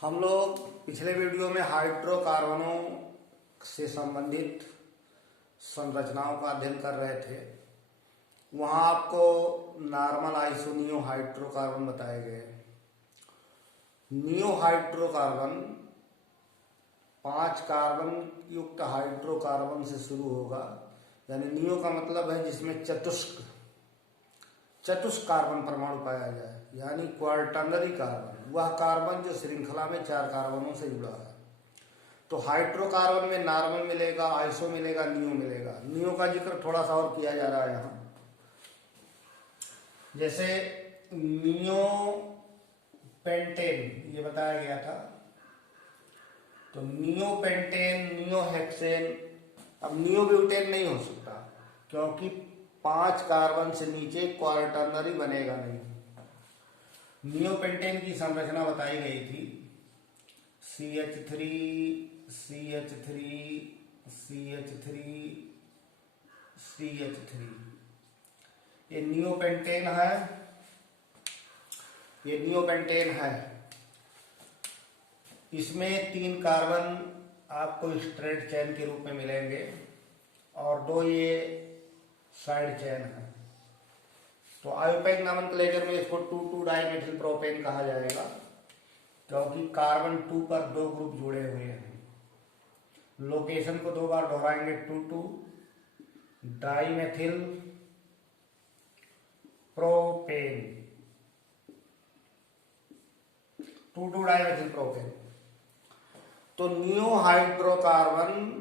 हम लोग पिछले वीडियो में हाइड्रोकार्बनों से संबंधित संरचनाओं का अध्ययन कर रहे थे। वहाँ आपको नॉर्मल आइसोनियो हाइड्रोकार्बन बताए गए। नियो हाइड्रोकार्बन 5 कार्बन युक्त हाइड्रोकार्बन से शुरू होगा, यानी नियो का मतलब है जिसमें चतुष्क कार्बन परमाणु पाया जाए, यानी क्वार्टनरी कार्बन, वह कार्बन जो श्रृंखला में 4 कार्बनों से जुड़ा है। तो हाइड्रोकार्बन में नॉर्मल मिलेगा, आइसो मिलेगा, नियो मिलेगा। नियो का जिक्र थोड़ा सा और किया जा रहा है यहाँ। जैसे नियो पेंटेन ये बताया गया था, तो नियो पेंटेन, नियो हेक्सेन। अब नियो ब्यूटेन नहीं हो सकता क्योंकि 5 कार्बन से नीचे क्वार्टरनरी बनेगा नहीं। नियो पेंटेन की संरचना बताई गई थी CH3 CH3 CH3 CH3। ये नियो पेंटेन है, ये नियो पेंटेन है। इसमें 3 कार्बन आपको स्ट्रेट चेन के रूप में मिलेंगे और 2 ये साइड चेन है। तो आयोपैक नॉमेनक्लेचर में इसको 2,2 डाइमेथिल प्रोपेन कहा जाएगा क्योंकि कार्बन 2 पर 2 ग्रुप जुड़े हुए हैं। लोकेशन को 2 बार दोहराएंगे, 2,2 डाइमेथिल प्रोपेन, 2,2 डाइमेथिल प्रोपेन। तो नियो हाइड्रोकार्बन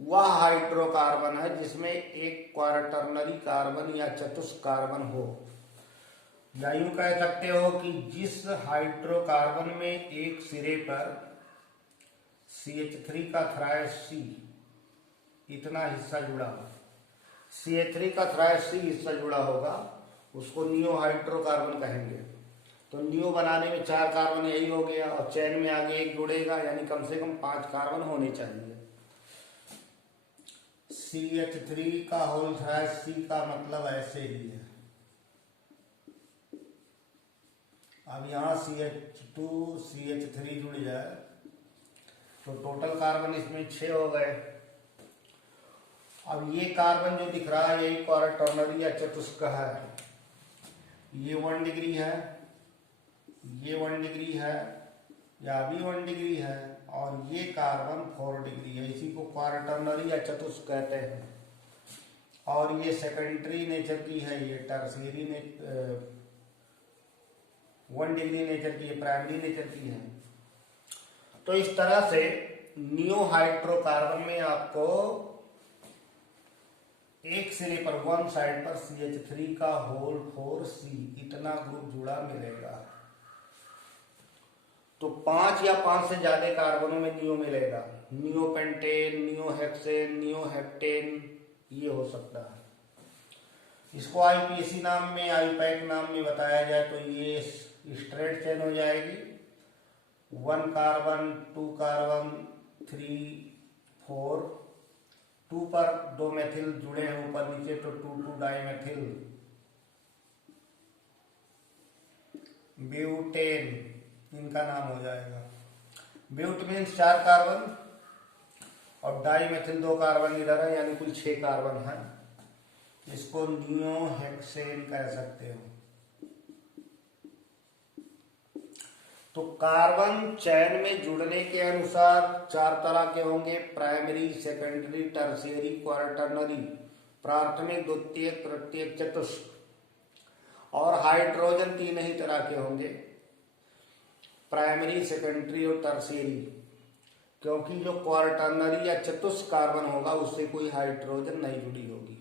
वह हाइड्रोकार्बन है जिसमें एक क्वार्टरनरी कार्बन या चतुष्क कार्बन हो, या यूं कह सकते हो कि जिस हाइड्रोकार्बन में एक सिरे पर CH3 का थ्रायस C इतना हिस्सा जुड़ा हो, CH3 का थ्रायस C हिस्सा जुड़ा होगा, उसको नियो हाइड्रोकार्बन कहेंगे। तो नियो बनाने में 4 कार्बन यही हो गया और चैन में आगे एक जुड़ेगा, यानी कम से कम 5 कार्बन होने चाहिए। CH3 का होल थ्रायस C का मतलब ऐसे ही है। अब यहाँ CH2 CH3 जुड़ जाए तो टोटल कार्बन इसमें 6 हो गए। अब ये कार्बन जो दिख रहा है यही क्वार्टरनरी या चतुष्क है। ये 1 डिग्री है, ये 1 डिग्री है, या भी 1 डिग्री है, और ये कार्बन 4 डिग्री है। इसी को क्वार्टरनरी या चतुष्क कहते हैं। और ये सेकेंडरी नेचर की है, ये टर्शियरी 1 डिग्री नेचर की, ये प्राइमरी नेचर की है। तो इस तरह से नियो हाइड्रोकार्बन में आपको एक सिरे पर, वन साइड पर CH3 का होल 4C इतना ग्रुप जुड़ा मिलेगा। तो 5 या 5 से ज्यादा कार्बनों में नियो मिलेगा। Neo pentane, neo hexane, neo heptane ये हो सकता है। इसको IPAC नाम में, आयोपैक नाम में बताया जाए तो ये स्ट्रेट चेन हो जाएगी। 1 कार्बन, 2 कार्बन, 3, 4, 2 पर 2 मेथिल जुड़े हैं ऊपर नीचे, तो 2,2 डाइमेथिल ब्यूटेन इनका नाम हो जाएगा। ब्यूट मीन्स 4 कार्बन और डाइमेथिल 2 कार्बन इधर है, यानी कुल 6 कार्बन है। इसको नियो हेक्सेन कह सकते हो। तो कार्बन चैन में जुड़ने के अनुसार 4 तरह के होंगे, प्राइमरी, सेकेंडरी, टर्शियरी, क्वार्टरनरी, प्राथमिक, द्वितीयक, तृतीयक, चतुष्क। और हाइड्रोजन 3 ही तरह के होंगे, प्राइमरी, सेकेंडरी और टर्शियरी, क्योंकि जो क्वार्टरनरी या चतुष्क कार्बन होगा उससे कोई हाइड्रोजन नहीं जुड़ी होगी।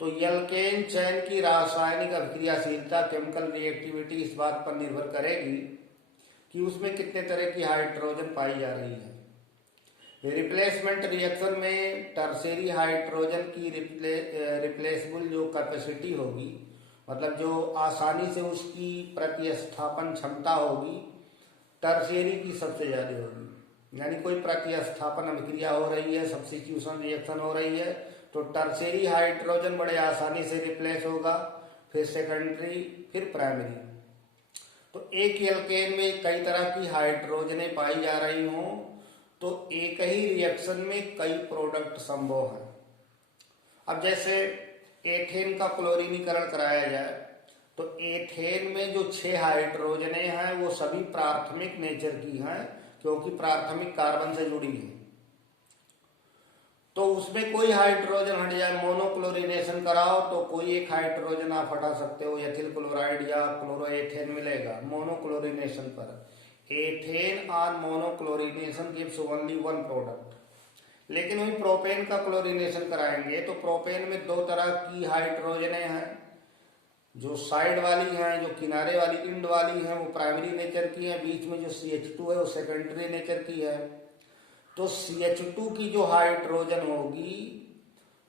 तो एल्केन चैन की रासायनिक अभिक्रियाशीलता, केमिकल रिएक्टिविटी इस बात पर निर्भर करेगी कि उसमें कितने तरह की हाइड्रोजन पाई जा रही है। रिप्लेसमेंट रिएक्शन में टर्शियरी हाइड्रोजन की रिप्लेसेबल जो कैपेसिटी होगी, मतलब जो आसानी से उसकी प्रतिस्थापन क्षमता होगी, टर्शियरी की सबसे ज्यादा होगी। यानी कोई प्रतिस्थापन अभिक्रिया हो रही है, सब्स्टिट्यूशन रिएक्शन हो रही है, तो टर्शियरी हाइड्रोजन बड़े आसानी से रिप्लेस होगा, फिर सेकेंडरी, फिर प्राइमरी। तो एक एल्केन में कई तरह की हाइड्रोजनें पाई जा रही हों तो एक ही रिएक्शन में कई प्रोडक्ट संभव हैं। अब जैसे एथेन का क्लोरीनीकरण कराया जाए तो एथेन में जो 6 हाइड्रोजनें हैं वो सभी प्राथमिक नेचर की हैं, क्योंकि प्राथमिक कार्बन से जुड़ी है। तो उसमें कोई हाइड्रोजन हट जाए, मोनोक्लोरिनेशन कराओ तो कोई एक हाइड्रोजन आप हटा सकते हो, एथिल क्लोराइड या क्लोरोएथेन मिलेगा मोनोक्लोरिनेशन पर। Ethane on monochlorination gives only one product. लेकिन वही प्रोपेन का क्लोरीनेशन कराएंगे तो प्रोपेन में 2 तरह की हाइड्रोजनें हैं, जो साइड वाली हैं, जो किनारे वाली इंड वाली हैं, वो प्राइमरी नेचर की है, बीच में जो CH2 है वो सेकेंडरी नेचर की है। तो CH2 की जो हाइड्रोजन होगी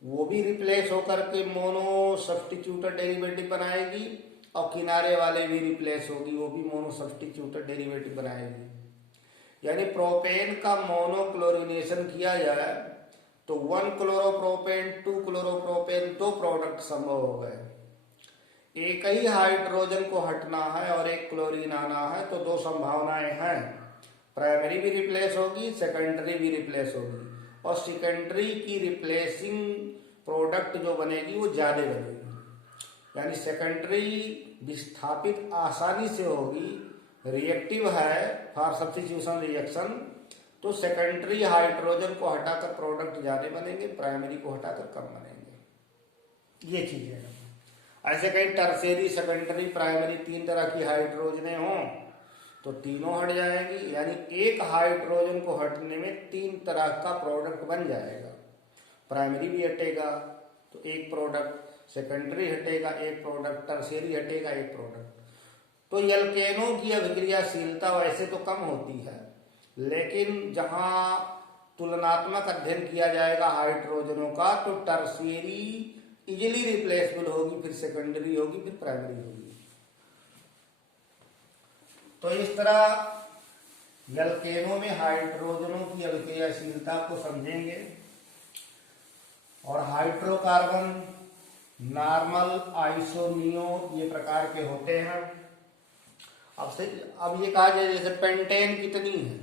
वो भी रिप्लेस होकर के मोनो सब्स्टिट्यूटेड डेरिवेटिव बनाएगी और किनारे वाले भी रिप्लेस होगी, वो भी मोनो सब्स्टिट्यूटेड डेरिवेटिव बनाएगी। यानी प्रोपेन का मोनोक्लोरिनेशन किया जाए तो 1 क्लोरोप्रोपेन 2 क्लोरोप्रोपेन 2 प्रोडक्ट संभव हो गए। एक ही हाइड्रोजन को हटना है और एक क्लोरीन आना है तो 2 संभावनाएं हैं, प्राइमरी भी रिप्लेस होगी, सेकेंडरी भी रिप्लेस होगी, और सेकेंडरी की रिप्लेसिंग प्रोडक्ट जो बनेगी वो ज्यादा बनेगी। यानी सेकेंडरी विस्थापित आसानी से होगी, रिएक्टिव है फॉर सब्स्टिट्यूशन रिएक्शन, तो सेकेंडरी हाइड्रोजन को हटाकर प्रोडक्ट ज्यादा बनेंगे, प्राइमरी को हटाकर कम बनेंगे। ये चीजें हैं। ऐसे कई टर्शियरी, सेकेंडरी, प्राइमरी 3 तरह की हाइड्रोजनें हों तो तीनों हट जाएंगी। यानी एक हाइड्रोजन को हटने में 3 तरह का प्रोडक्ट बन जाएगा। प्राइमरी भी हटेगा तो एक प्रोडक्ट, सेकेंडरी हटेगा एक प्रोडक्ट, टर्शियरी हटेगा एक प्रोडक्ट। तो एल्केनों की अभिक्रियाशीलता वैसे तो कम होती है, लेकिन जहां तुलनात्मक अध्ययन किया जाएगा हाइड्रोजनों का तो टर्शियरी इजिली रिप्लेसेबल होगी, फिर सेकेंडरी होगी, फिर प्राइमरी होगी। तो इस तरह एल्केनों में हाइड्रोजनों की अभिक्रियाशीलता को समझेंगे। और हाइड्रोकार्बन नॉर्मल, आइसो, नियो ये प्रकार के होते हैं। अब ये कहा जाए जैसे पेंटेन कितनी है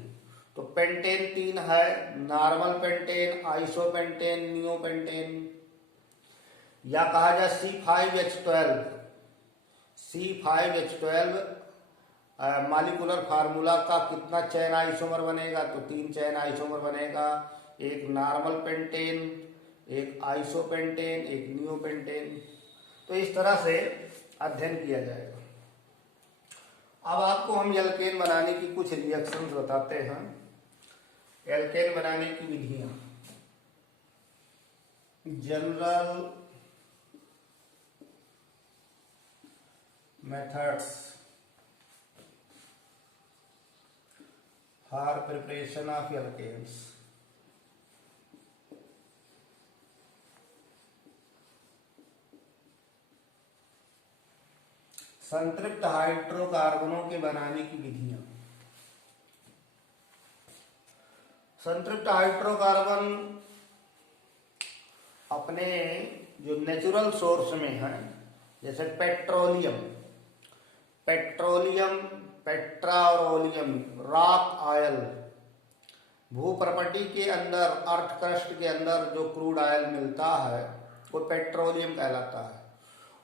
तो पेंटेन 3 है, normal pentane, iso pentane, neo pentane. या कहा जाए C5H12, C5H12 मॉलिक्यूलर फार्मूला का कितना चेन आइसोमर बनेगा तो 3 चेन आइसोमर बनेगा, एक नॉर्मल पेंटेन, एक आइसो पेंटेन, एक नियो पेंटेन। तो इस तरह से अध्ययन किया जाएगा। अब आपको हम एल्केन बनाने की कुछ रिएक्शंस बताते हैं, एल्केन बनाने की विधियां। General methods for preparation of alkanes. संतृप्त हाइड्रोकार्बनों के बनाने की विधियां। संतृप्त हाइड्रोकार्बन अपने जो नेचुरल सोर्स में है, जैसे पेट्रोलियम, पेट्रा और ओलियम, रॉक ऑयल, भूप्रपटी के अंदर, अर्थ क्रस्ट के अंदर जो क्रूड ऑयल मिलता है वो पेट्रोलियम कहलाता है।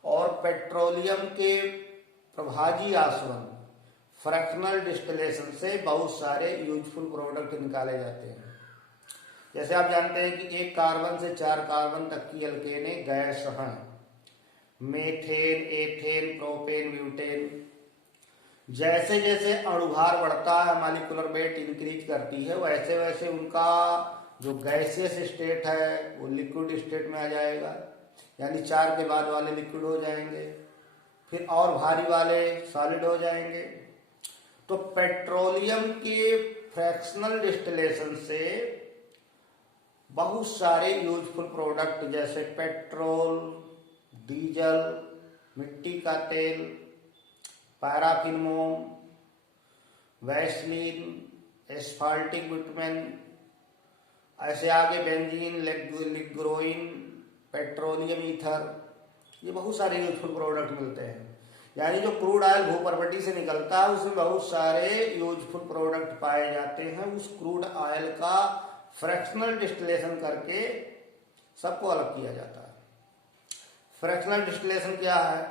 और पेट्रोलियम के प्रभाजी आसवन, फ्रैक्शनल डिस्टिलेशन से बहुत सारे यूजफुल प्रोडक्ट निकाले जाते हैं। जैसे आप जानते हैं कि एक कार्बन से 4 कार्बन तक की एल्केने गैस हैं, मेथेन, एथेन, प्रोपेन, ब्यूटेन। जैसे जैसे अणुभार बढ़ता है, मॉलिक्यूलर वेट इंक्रीज करती है, वैसे वैसे उनका जो गैसियस स्टेट है वो लिक्विड स्टेट में आ जाएगा। यानी 4 के बाद वाले लिक्विड हो जाएंगे, फिर और भारी वाले सॉलिड हो जाएंगे। तो पेट्रोलियम के फ्रैक्शनल डिस्टिलेशन से बहुत सारे यूजफुल प्रोडक्ट जैसे पेट्रोल, डीजल, मिट्टी का तेल, पैराफिन मोम, वैसलीन, एस्फाल्टिक बिटुमेन, ऐसे आगे बेंजीन, लिग्रोइन, पेट्रोलियम ईथर, ये बहुत सारे यूजफुल प्रोडक्ट मिलते हैं। यानी जो क्रूड ऑयल भूपर्वती से निकलता है उसमें बहुत सारे यूजफुल प्रोडक्ट पाए जाते हैं। उस क्रूड ऑयल का फ्रैक्शनल डिस्टिलेशन करके सबको अलग किया जाता है। फ्रैक्शनल डिस्टिलेशन क्या है?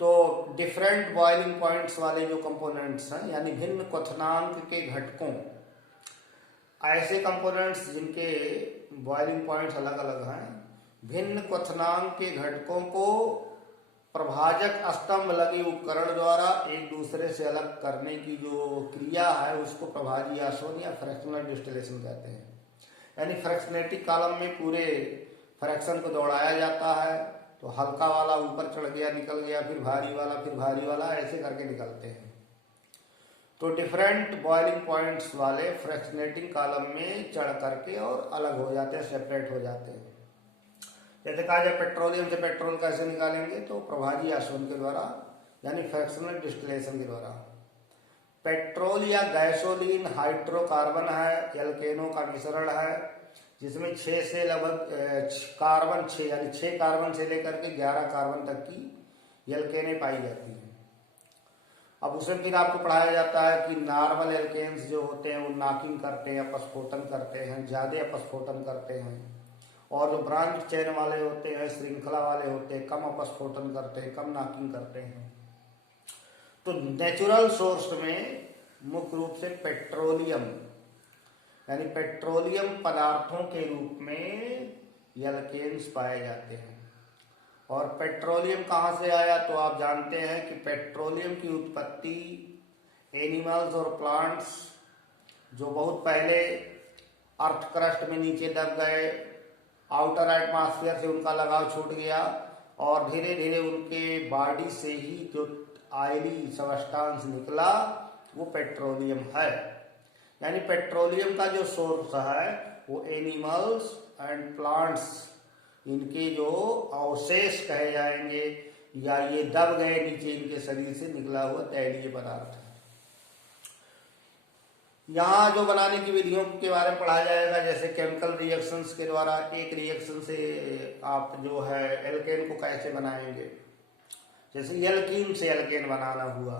तो डिफरेंट बॉइलिंग पॉइंट्स वाले जो कंपोनेंट्स हैं, यानी भिन्न क्वथनांक के घटकों, ऐसे कंपोनेंट्स जिनके बॉइलिंग पॉइंट्स अलग अलग हैं, भिन्न क्वथनांक के घटकों को प्रभाजक स्तंभ लगे उपकरण द्वारा एक दूसरे से अलग करने की जो क्रिया है उसको प्रभाजी आसवन या फ्रैक्शनल डिस्टिलेशन कहते हैं। यानी फ्रैक्शनेटिक कॉलम में पूरे फ्रैक्शन को दौड़ाया जाता है, तो हल्का वाला ऊपर चढ़ गया, निकल गया, फिर भारी वाला, ऐसे करके निकलते हैं। तो डिफरेंट बॉइलिंग पॉइंट्स वाले फ्रैक्शनेटिंग कॉलम में चढ़ करके और अलग हो जाते हैं, सेपरेट हो जाते हैं। जैसे कहा जाए पेट्रोलियम से पेट्रोल कैसे निकालेंगे, तो प्रभाजी आसवन के द्वारा, यानी फ्रैक्शनल डिस्टिलेशन के द्वारा। पेट्रोल या गैसोलीन हाइड्रोकार्बन है, एल्केनों का मिश्रण है, जिसमें 6 से लगभग कार्बन 6 यानी 6 कार्बन से लेकर के 11 कार्बन तक की एल्केनें पाई जाती हैं। अब उसमें फिर आपको पढ़ाया जाता है कि नॉर्मल एल्केन्स जो होते हैं वो नॉकिंग करते हैं, अपस्फोटन करते हैं, ज्यादा अपस्फोटन करते हैं, और जो ब्रांच चेन वाले होते हैं, श्रृंखला वाले होते हैं, कम अपस्फोटन करते हैं, कम नॉकिंग करते हैं। तो नेचुरल सोर्स में मुख्य रूप से पेट्रोलियम यानी पेट्रोलियम पदार्थों के रूप में एल्केन्स पाए जाते हैं। और पेट्रोलियम कहाँ से आया, तो आप जानते हैं कि पेट्रोलियम की उत्पत्ति एनिमल्स और प्लांट्स जो बहुत पहले अर्थ क्रस्ट में नीचे दब गए, आउटर एटमॉस्फेयर से उनका लगाव छूट गया, और धीरे धीरे उनके बॉडी से ही जो ऑयली सबस्टांस निकला वो पेट्रोलियम है। यानी पेट्रोलियम का जो सोर्स है वो एनिमल्स एंड प्लांट्स, इनके जो अवशेष कहे जाएंगे या ये दब गए नीचे इनके शरीर से निकला हुआ तैलीय पदार्थ है। यहाँ जो बनाने की विधियों के बारे में पढ़ाया जाएगा, जैसे केमिकल रिएक्शंस के द्वारा एक रिएक्शन से आप जो है एल्केन को कैसे बनाएंगे। जैसे एल्कीन से एल्केन बनाना हुआ,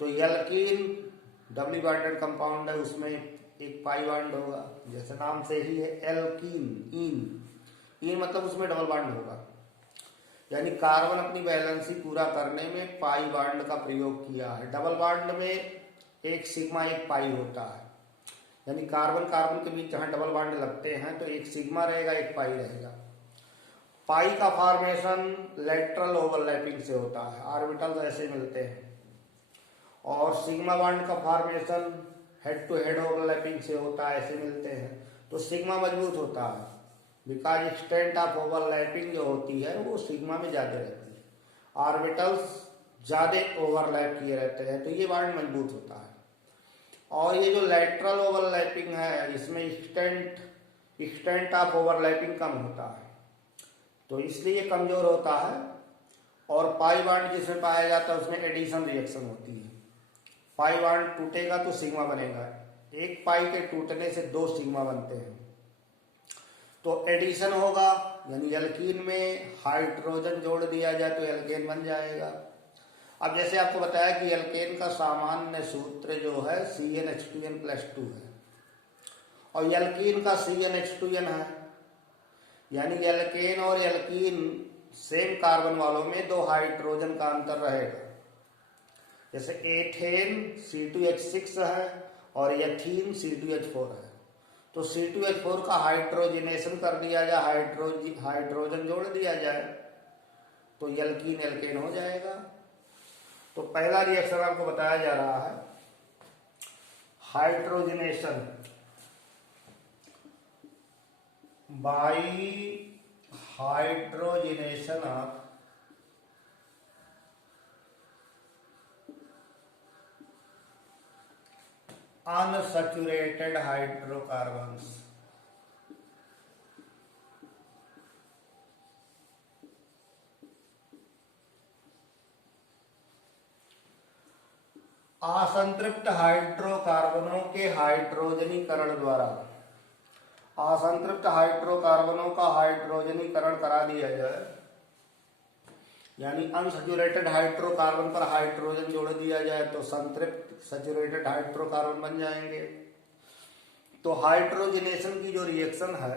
तो एल्कीन डबली बॉन्डेड कंपाउंड है, उसमें एक पाई बॉन्ड होगा, जैसे नाम से ही है एल्कीन, इन मतलब उसमें डबल बॉन्ड होगा। यानी कार्बन अपनी बैलेंसी पूरा करने में पाई बॉन्ड का प्रयोग किया है। डबल बॉन्ड में एक सिग्मा एक पाई होता है, यानी कार्बन कार्बन के बीच जहां डबल बॉन्ड लगते हैं तो एक सिग्मा रहेगा, एक पाई रहेगा। पाई का फॉर्मेशन लेटरल ओवरलैपिंग से होता है, ऑर्बिटल्स ऐसे मिलते हैं, और सिग्मा बॉन्ड का formation head to head overlapping से होता है, ऐसे मिलते हैं। तो सिग्मा मजबूत होता है, बिकॉज एक्सटेंट ऑफ ओवरलैपिंग जो होती है वो सिग्मा में ज्यादा रहती है, ऑर्बिटल्स ज्यादा ओवरलैप किए रहते हैं, तो ये बॉन्ड मजबूत होता है। और ये जो लेटरल ओवरलैपिंग है इसमें एक्सटेंट ऑफ ओवरलैपिंग कम होता है, तो इसलिए ये कमजोर होता है। और पाई बॉन्ड जिसमें पाया जाता है उसमें एडिशन रिएक्शन होती है। पाई बॉन्ड टूटेगा तो सिग्मा बनेगा, एक पाई के टूटने से 2 सिग्मा बनते हैं, तो एडिशन होगा, यानी एल्कीन में हाइड्रोजन जोड़ दिया जाए तो एल्केन बन जाएगा। अब जैसे आपको बताया कि एल्केन का सामान्य सूत्र जो है CnH2n+2 है, और एल्कीन का CnH2n है, यानी एल्केन और एल्कीन सेम कार्बन वालों में 2 हाइड्रोजन का अंतर रहेगा। जैसे एथेन C2H6 है और एथीन C2H4 है, तो C2H4 का हाइड्रोजनेशन कर दिया जाए, हाइड्रोजन जोड़ दिया जाए तो एल्कीन एल्केन हो जाएगा। तो पहला रिएक्शन आपको बताया जा रहा है hydrogenation by hydrogenation of unsaturated hydrocarbons. असंतृप्त हाइड्रोकार्बनों के हाइड्रोजनीकरण द्वारा, असंतृप्त हाइड्रोकार्बनों का हाइड्रोजनीकरण करा दिया जाए यानी अनसैचुरेटेड हाइड्रोकार्बन पर हाइड्रोजन जोड़ दिया जाए तो संतृप्त सैचुरेटेड हाइड्रोकार्बन बन जाएंगे। तो हाइड्रोजनेशन की जो रिएक्शन है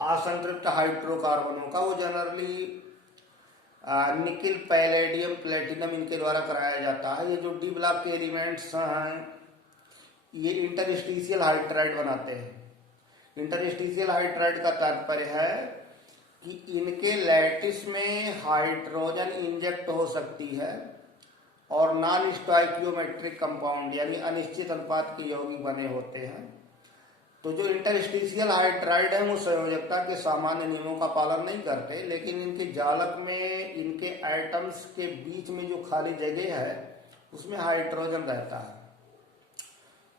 असंतृप्त हाइड्रोकार्बनों का, वो जनरली निकिल, पैलेडियम, प्लेटिनम इनके द्वारा कराया जाता है। ये जो डी ब्लॉक के एलिमेंट्स हैं ये इंटरस्टिशियल हाइड्राइड बनाते हैं। इंटरस्टिशियल हाइड्राइड का तात्पर्य है कि इनके लैटिस में हाइड्रोजन इंजेक्ट हो सकती है और नॉन स्टोइकियोमेट्रिक कंपाउंड यानी अनिश्चित अनुपात के यौगिक बने होते हैं। तो जो इंटरस्टिशियल हाइड्राइड है वो संयोजकता के सामान्य नियमों का पालन नहीं करते, लेकिन इनके जालक में इनके एटम्स के बीच में जो खाली जगह है उसमें हाइड्रोजन रहता है।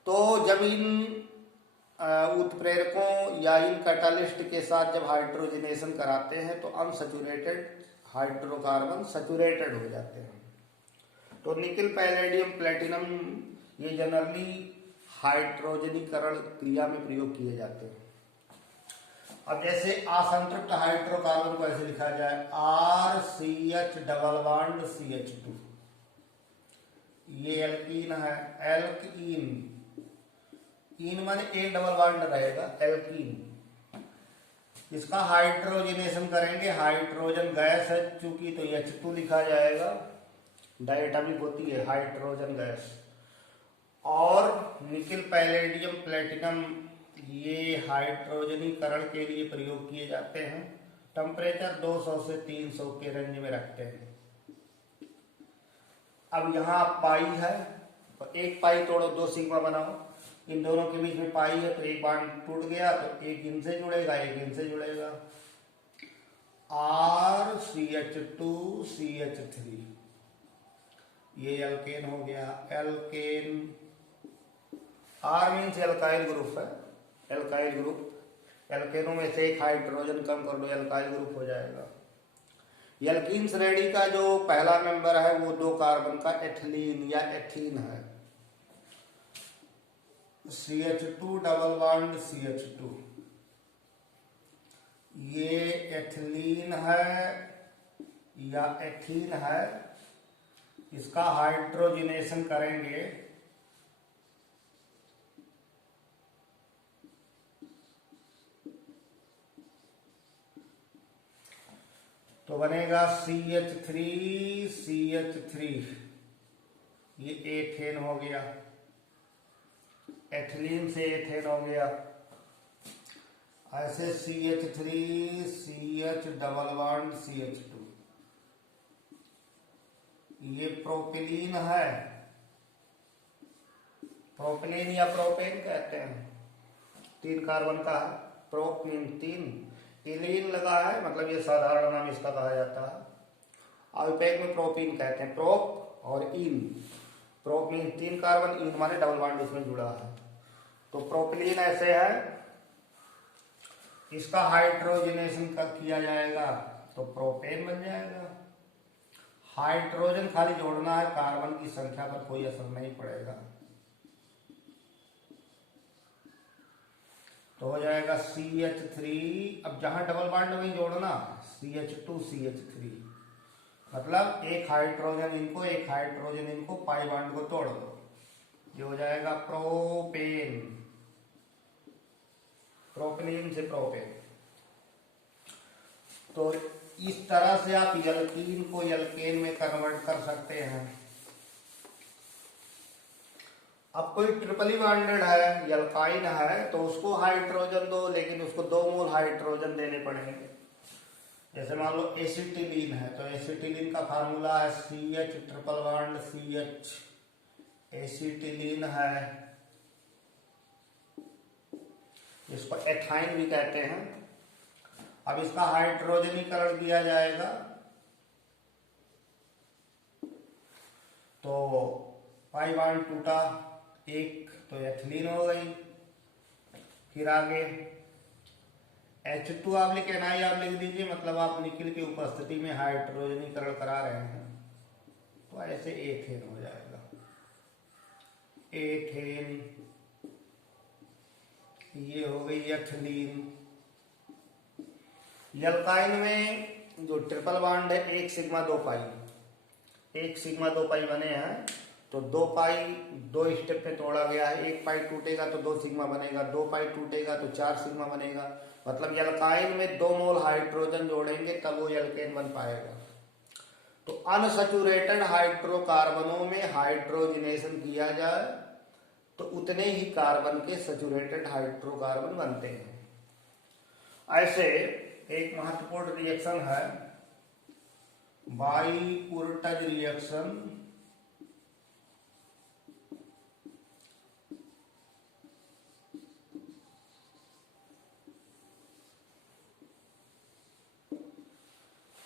तो जब इन उत्प्रेरकों या इन कैटालिस्ट के साथ जब हाइड्रोजनेशन कराते हैं तो अनसैचुरेटेड हाइड्रोकार्बन सैचुरेटेड हो जाते हैं। तो निकिल, पैलेडियम, प्लेटिनम ये जनरली हाइड्रोजनीकरण क्रिया में प्रयोग किए जाते हैं। अब जैसे असंतृप्त हाइड्रोकार्बन को ऐसे लिखा जाए RCH डबल बॉन्ड CH2, ये एल्कीन है। एल्कीन, इन माने एक डबल बॉन्ड रहेगा एल्कीन। इसका हाइड्रोजनेशन करेंगे, हाइड्रोजन गैस है चूंकि तो H2 लिखा जाएगा, डायटॉमिक होती है हाइड्रोजन गैस। और निकिल, पैलेडियम, प्लेटिनम ये हाइड्रोजनीकरण के लिए प्रयोग किए जाते हैं। टेम्परेचर 200 से 300 के रेंज में रखते हैं। अब यहाँ पाई है तो एक पाई तोड़ो, 2 सिग्मा बनाओ। इन दोनों के बीच में पाई है तो एक बॉन्ड टूट गया तो एक इनसे जुड़ेगा, एक इनसे जुड़ेगा। RCH2CH3 ये एल्केन हो गया। Alkane, R means alkyl group है, एल्काइल ग्रुप। एल्केनों में से एक हाइड्रोजन कम कर दो, एल्काइल ग्रुप हो जाएगा। एल्कीन श्रेणी का जो पहला मेंबर है वो 2 कार्बन का एथिलीन या एथीन है। CH2 डबल बॉन्ड CH2 ये एथिलीन है या एथीन है। इसका हाइड्रोजनेशन करेंगे तो बनेगा CH3CH3, ये एथेन हो गया। एथिलीन से एथेन हो गया। ऐसे CH3CH डबल बॉन्ड CH2 ये प्रोपिलीन है। प्रोपिलीन या प्रोपेन कहते हैं, 3 कार्बन का है। प्रोप मीन 3, इलीन लगा है मतलब ये साधारण नाम इसका कहा जाता है। आयुर्वेद में प्रोपीन कहते हैं, प्रोप और इन। प्रोप मीन 3 कार्बन, इन माने डबल बॉन्ड उसमें जुड़ा है। तो प्रोपिलीन ऐसे है, इसका हाइड्रोजनेशन कब किया जाएगा तो प्रोपेन बन जाएगा। हाइड्रोजन खाली जोड़ना है, कार्बन की संख्या पर कोई असर नहीं पड़ेगा। तो हो जाएगा CH3। अब जहां डबल बॉन्ड वहीं जोड़ना, CH2CH3 मतलब एक हाइड्रोजन इनको, एक हाइड्रोजन इनको, पाई बॉन्ड को तोड़ दो, ये हो जाएगा प्रोपेन। प्रोपेन से प्रोपेन। तो इस तरह से आप एल्कीन को एल्केन में कन्वर्ट कर सकते हैं। अब कोई ट्रिपली बॉन्डेड है, एल्काइन है, तो उसको हाइड्रोजन दो, लेकिन उसको 2 मोल हाइड्रोजन देने पड़ेंगे। जैसे मान लो एसिटिलीन है तो एसिटिलीन का फार्मूला है CH triple bond CH, acetylene है। इसको एथाइन भी कहते हैं। अब इसका हाइड्रोजनीकरण किया जाएगा तो पाई बॉन्ड टूटा, एक तो एथिलीन हो गई। फिर आगे H2 आप लिख NI आप लिख दीजिए, मतलब आप निकिल की उपस्थिति में हाइड्रोजनीकरण करा रहे हैं, तो ऐसे एथेन हो जाएगा। एथेन, ये हो गई एथिलीन। एल्काइन में जो ट्रिपल बॉन्ड है 1 सिग्मा 2 पाई, 1 सिग्मा 2 पाई बने हैं, तो 2 पाई 2 स्टेप में तोड़ा गया है। 1 पाई टूटेगा तो 2 सिग्मा बनेगा, 2 पाई टूटेगा तो 4 सिग्मा बनेगा। मतलब एल्काइन में 2 मोल हाइड्रोजन जोड़ेंगे तब वो एल्केन बन पाएगा। तो अनसैचुरेटेड हाइड्रोकार्बनों में हाइड्रोजनेशन किया जाए तो उतने ही कार्बन के सैचुरेटेड हाइड्रोकार्बन बनते हैं। ऐसे एक महत्वपूर्ण रिएक्शन है बाई-कुर्टज रिएक्शन।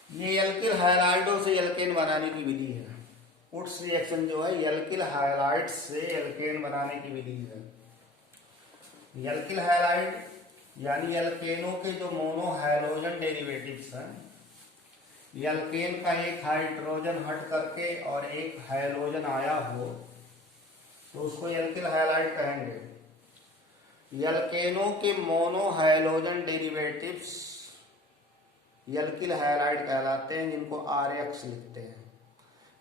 ये एल्किल हैलाइडों से एल्केन बनाने की विधि है। उट्स रिएक्शन जो है एल्किल हैलाइड से एल्केन बनाने की विधि है। एल्किल हैलाइड यानी एल्केनों के जो मोनो हैलोजन डेरिवेटिव्स हैं, एल्केन का एक हाइड्रोजन हट करके और एक हैलोजन आया हो तो उसको एल्किल हैलाइड कहेंगे। एल्केनों के mono halogen derivatives alkyl halide कहलाते हैं, जिनको RX लिखते हैं,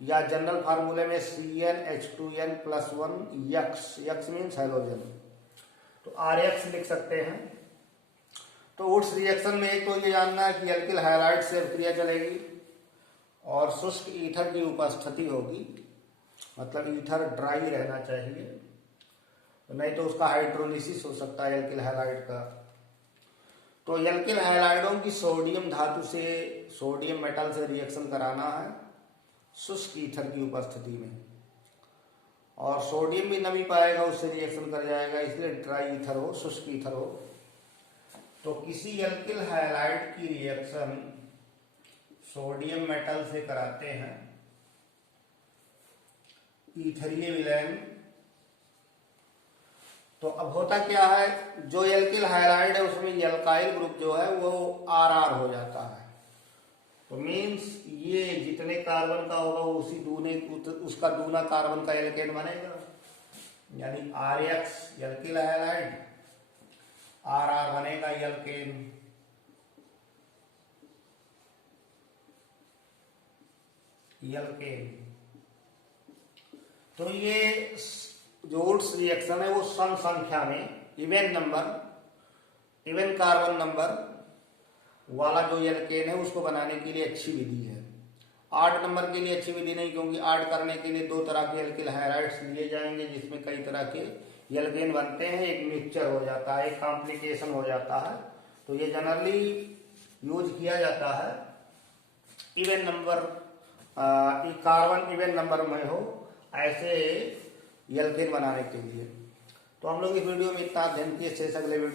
या जनरल फार्मूले में CnH2n+1 यक्स मीन्स हैलोजन, तो RX लिख सकते हैं। तो उस रिएक्शन में एक तो ये जानना है कि एल्किल हैलाइड से अभिक्रिया चलेगी और शुष्क ईथर की उपस्थिति होगी, मतलब ईथर ड्राई रहना चाहिए, नहीं तो उसका हाइड्रोलिसिस हो सकता है एल्किल हैलाइड का। तो एल्किल हैलाइडों की सोडियम धातु से, सोडियम मेटल से रिएक्शन कराना है शुष्क ईथर की उपस्थिति में, और सोडियम भी नमी पाएगा, उससे रिएक्शन कर जाएगा, इसलिए ड्राई ईथर हो, शुष्क ईथर हो। तो किसी एल्किल हैलाइड की रिएक्शन सोडियम मेटल से कराते हैं ईथरीय विलयन, तो अब होता क्या है, जो एल्किल हैलाइड है उसमें एल्काइल ग्रुप जो है वो RR हो जाता है। तो मीन्स ये जितने कार्बन का होगा उसी दूने उसका दूना कार्बन का एल्केन बनेगा, यानी RX एल्किल हैलाइड, RR बनेगा एल्केन। तो ये जो उट्स रिएक्शन है वो सम संख्या में इवन कार्बन नंबर वाला जो एल्केन है उसको बनाने के लिए अच्छी विधि है। 8 नंबर के लिए अच्छी विधि नहीं, क्योंकि 8 करने के लिए 2 तरह के एल्किल हैलाइड्स लिए जाएंगे जिसमें कई तरह के एल्केन बनते हैं, एक मिक्सचर हो जाता है, एक कॉम्प्लिकेशन हो जाता है। तो ये जनरली यूज किया जाता है even number, carbon even number में हो ऐसे एल्केन बनाने के लिए। तो हम लोग इस वीडियो में इतना अध्ययन किए, शेष अगले वीडियो